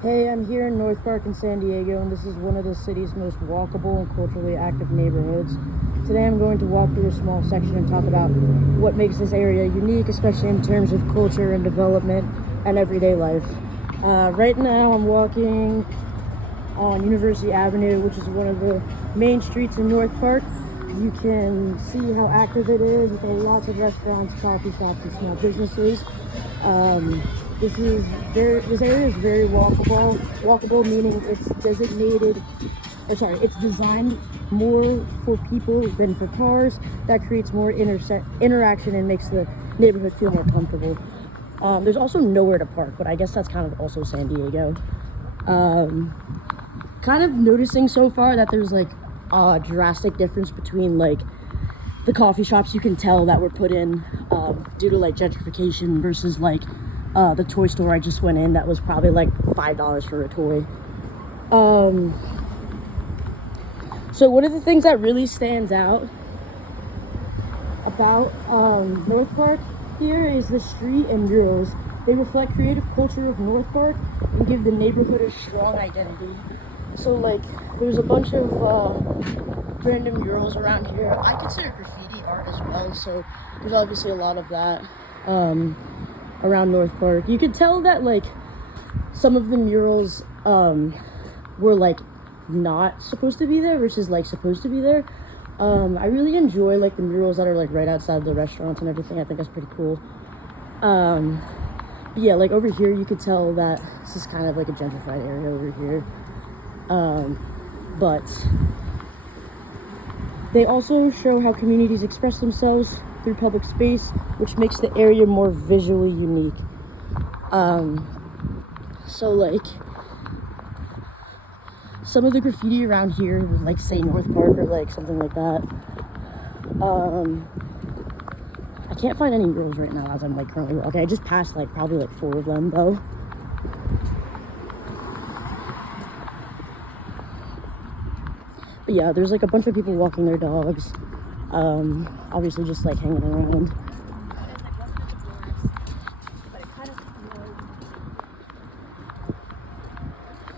Hey, I'm here in North Park in San Diego, and this is one of the city's most walkable and culturally active neighborhoods. Today I'm going to walk through a small section and talk about what makes this area unique, especially in terms of culture and development and everyday life. Right now I'm walking on University Avenue, which is one of the main streets in North Park. You can see how active it is with lots of restaurants, coffee shops, and small businesses. This area is very walkable. Walkable meaning it's it's designed more for people than for cars. That creates more interaction and makes the neighborhood feel more comfortable. There's also nowhere to park, but I guess that's kind of also San Diego. Kind of noticing so far that there's like a drastic difference between like the coffee shops you can tell that were put in due to like gentrification versus like the toy store I just went in that was probably like $5 for a toy. So one of the things that really stands out about North Park here is the street and murals. They reflect creative culture of North Park and give the neighborhood a strong identity. So like there's a bunch of random murals around here. I consider graffiti art as well, so there's obviously a lot of that around North Park. You could tell that like some of the murals were like not supposed to be there versus like supposed to be there. I really enjoy like the murals that are like right outside the restaurants and everything. I think that's pretty cool. But yeah, like over here you could tell that this is kind of like a gentrified area over here. But they also show how communities express themselves through public space, which makes the area more visually unique. So like some of the graffiti around here would like say North Park or like something like that. I can't find any murals right now as I'm like currently walking. I just passed like probably like 4 of them though. But yeah, there's like a bunch of people walking their dogs. Obviously just like hanging around.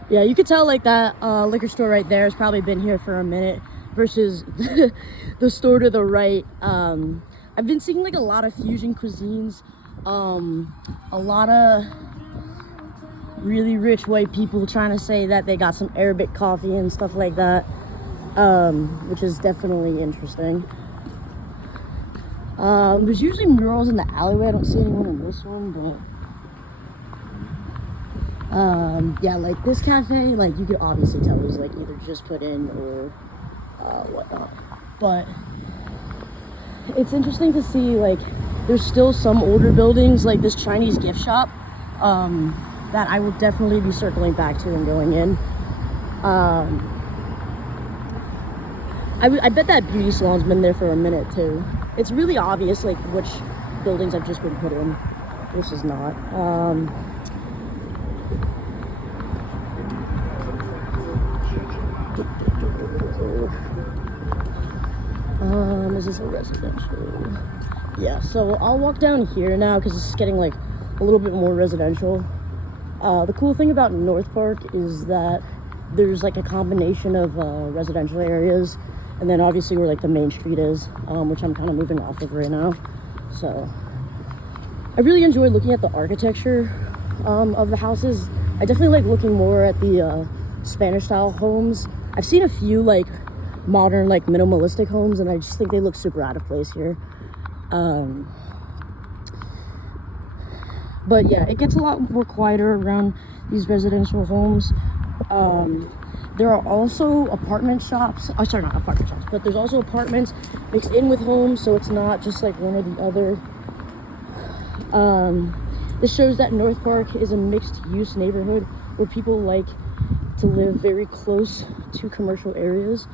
Yeah, you could tell like that liquor store right there has probably been here for a minute versus the store to the right. I've been seeing like a lot of fusion cuisines, a lot of really rich white people trying to say that they got some Arabic coffee and stuff like that, which is definitely interesting. There's usually murals in the alleyway. I don't see anyone in this one, but yeah, like this cafe, like you could obviously tell it was like either just put in or whatnot. But it's interesting to see like there's still some older buildings like this Chinese gift shop that I will definitely be circling back to and going in. I bet that beauty salon's been there for a minute too. It's really obvious like which buildings have just been put in. This is not. Is this a residential? Yeah, so I'll walk down here now because it's getting like a little bit more residential. The cool thing about North Park is that there's like a combination of residential areas and then obviously where like the main street is, which I'm kind of moving off of right now. So I really enjoy looking at the architecture of the houses. I definitely like looking more at the Spanish style homes. I've seen a few like modern like minimalistic homes and I just think they look super out of place here. But yeah, it gets a lot more quieter around these residential homes. There are also apartment shops. Oh, sorry, not apartment shops, but there's also apartments mixed in with homes, so it's not just like one or the other. This shows that North Park is a mixed-use neighborhood where people like to live very close to commercial areas.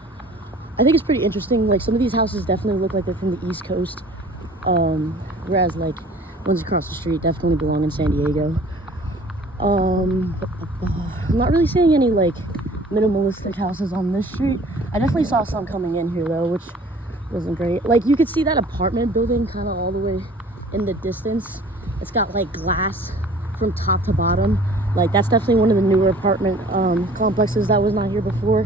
I think it's pretty interesting. Like some of these houses definitely look like they're from the East Coast, whereas like ones across the street definitely belong in San Diego. I'm not really seeing any like minimalistic houses on this street. I definitely saw some coming in here though, which wasn't great. Like you could see that apartment building kind of all the way in the distance. It's got like glass from top to bottom. Like, that's definitely one of the newer apartment complexes that was not here before.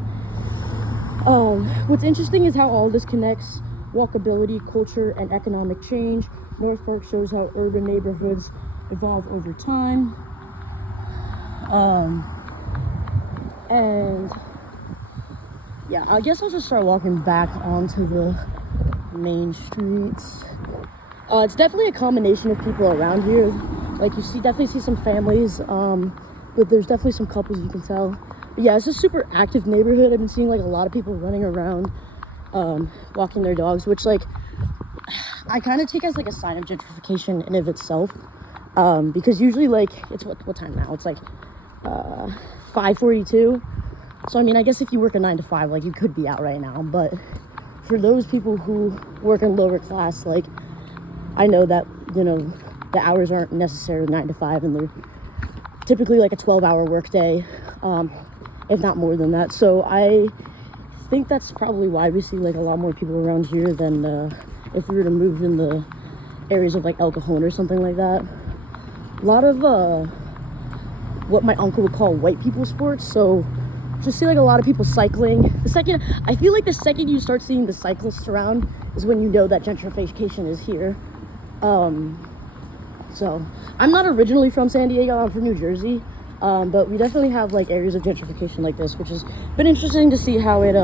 What's interesting is how all this connects: walkability, culture, and economic change. North Park shows how urban neighborhoods evolve over time. And yeah, I guess I'll just start walking back onto the main streets. It's definitely a combination of people around here. Like, you definitely see some families, but there's definitely some couples, you can tell. But yeah, it's a super active neighborhood. I've been seeing like a lot of people running around, walking their dogs, which like I kind of take as like a sign of gentrification in of itself, because usually like it's what time now? It's like 5:42. So I mean, I guess if you work a 9 to 5, like, you could be out right now. But for those people who work in lower class, like, I know that, you know, the hours aren't necessarily 9 to 5, and they're typically like a 12-hour work day, if not more than that. So I think that's probably why we see like a lot more people around here than if we were to move in the areas of like El Cajon or something like that. A lot of what my uncle would call white people sports. So just see like a lot of people cycling. I feel like the second you start seeing the cyclists around is when you know that gentrification is here. So I'm not originally from San Diego, I'm from New Jersey, but we definitely have like areas of gentrification like this, which has been interesting to see how it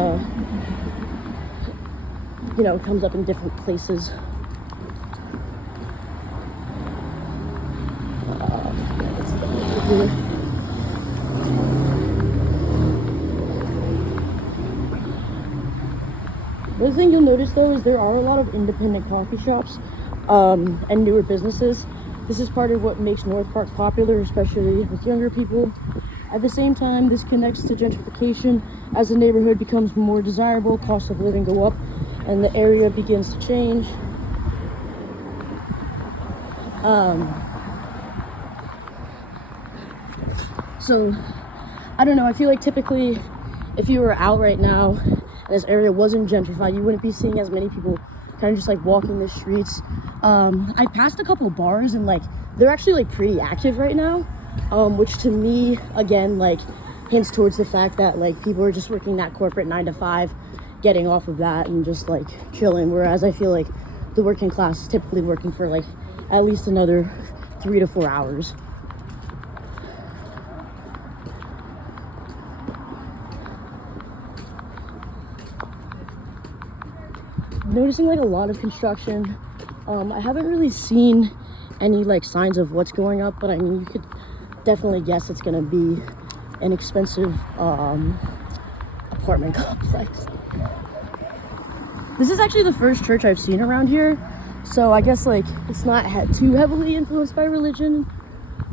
you know, comes up in different places. The other thing you'll notice though is there are a lot of independent coffee shops and newer businesses. This is part of what makes North Park popular, especially with younger people. At the same time, this connects to gentrification. As the neighborhood becomes more desirable, costs of living go up, and the area begins to change. So, I don't know, I feel like typically if you were out right now and this area wasn't gentrified, you wouldn't be seeing as many people kind of just like walking the streets. I passed a couple bars and like they're actually like pretty active right now, which to me again like hints towards the fact that like people are just working that corporate 9 to 5, getting off of that and just like chilling, whereas I feel like the working class is typically working for like at least another 3 to 4 hours. Noticing like a lot of construction. I haven't really seen any like signs of what's going up, but I mean, you could definitely guess it's gonna be an expensive apartment complex. This is actually the first church I've seen around here, so I guess like it's not too heavily influenced by religion.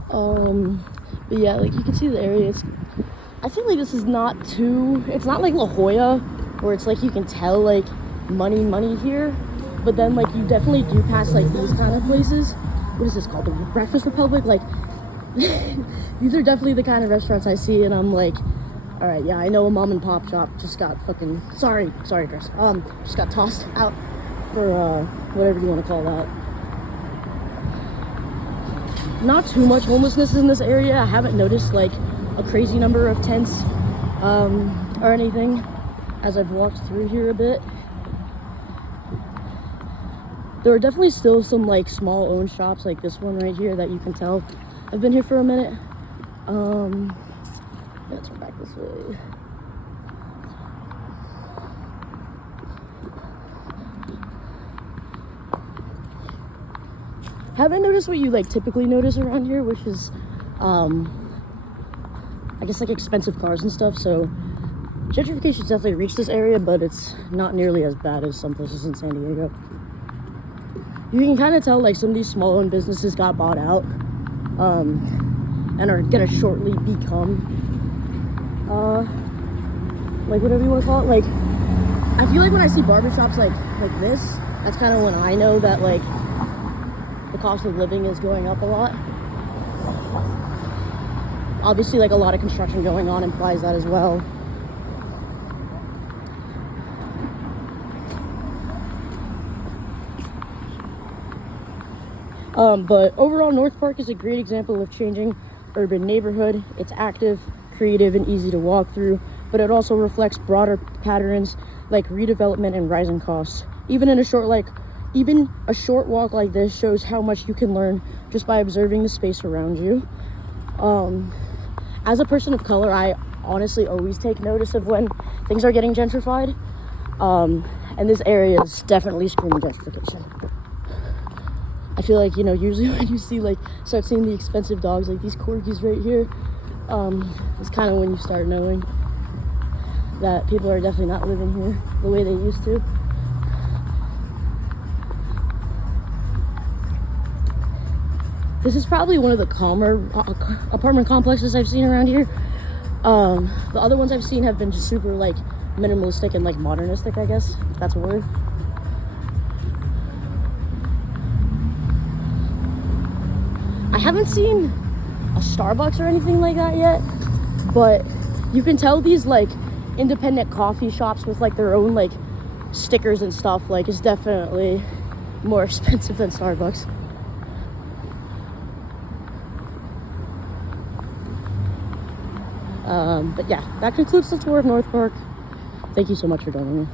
But yeah, like you can see the area. I feel like this is not too. It's not like La Jolla, where it's like you can tell like money here, but then like you definitely do pass like these kind of places. What is this called? The Breakfast Republic? Like these are definitely the kind of restaurants I see and I'm like, all right, yeah, I know a mom and pop shop just got fucking sorry Chris, just got tossed out for whatever you want to call that. Not too much homelessness in this area. I haven't noticed like a crazy number of tents or anything as I've walked through here a bit. There are definitely still some like small owned shops like this one right here that you can tell I've been here for a minute. Let's turn back this way. Haven't noticed what you like typically notice around here, which is I guess like expensive cars and stuff. So gentrification's definitely reached this area, but it's not nearly as bad as some places in San Diego. You can kind of tell like some of these small owned businesses got bought out and are gonna shortly become like whatever you want to call it. Like I feel like when I see barbershops like this, that's kind of when I know that like the cost of living is going up a lot. Obviously like a lot of construction going on implies that as well. But overall, North Park is a great example of changing urban neighborhood. It's active, creative, and easy to walk through, but it also reflects broader patterns like redevelopment and rising costs. Even a short walk like this shows how much you can learn just by observing the space around you. As a person of color, I honestly always take notice of when things are getting gentrified. And this area is definitely screaming gentrification. I feel like, usually when you start seeing the expensive dogs, like these corgis right here, it's kind of when you start knowing that people are definitely not living here the way they used to. This is probably one of the calmer apartment complexes I've seen around here. The other ones I've seen have been just super like minimalistic and like modernistic, I guess, if that's a word. I haven't seen a Starbucks or anything like that yet, but you can tell these like independent coffee shops with like their own like stickers and stuff like is definitely more expensive than Starbucks. But yeah, that concludes the tour of North Park. Thank you so much for joining me.